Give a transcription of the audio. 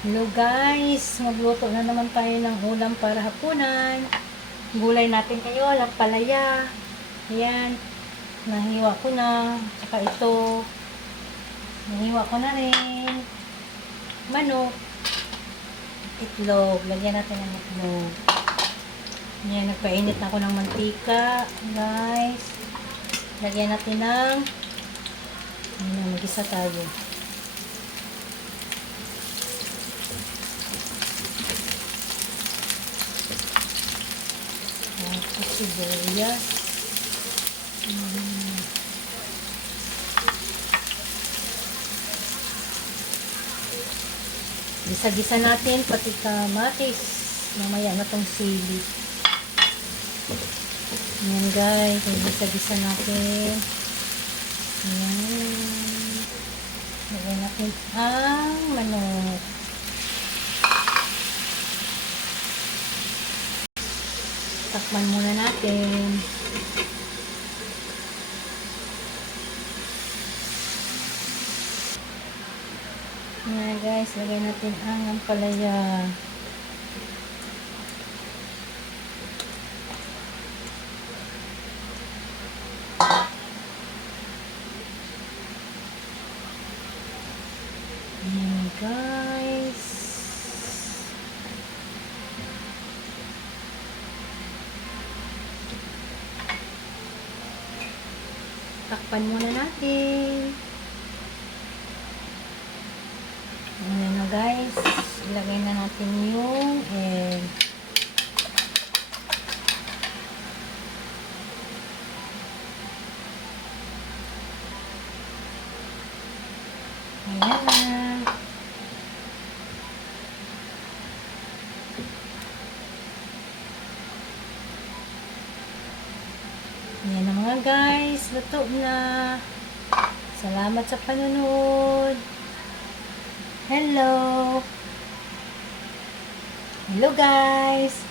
Hello guys, magluto na naman tayo ng ulam para hapunan. Gulay natin kayo, palaya. Ayan, nahiwa ko na. Tsaka ito, nahiwa ko na rin. Manok, itlog. Lagyan natin ng itlog. Ayan, nagpainit na ako ng mantika. Guys, lagyan natin ng, ayan, mag-isa tayo. Sibuyas. Gisa-gisa natin pati kamatis. Mamaya na tong sili. Ayan guys, gisa-gisa natin. Ayan. Lagyan natin ang manok. Takpan muna natin. Ayan guys, lagay natin ang ampalaya. Ayan guys. Takpan muna natin. Ayan na guys. Ilagay na natin yung egg. Ayan na. Ayan na mga guys. Luto na. Salamat sa panunod. Hello. Hello guys.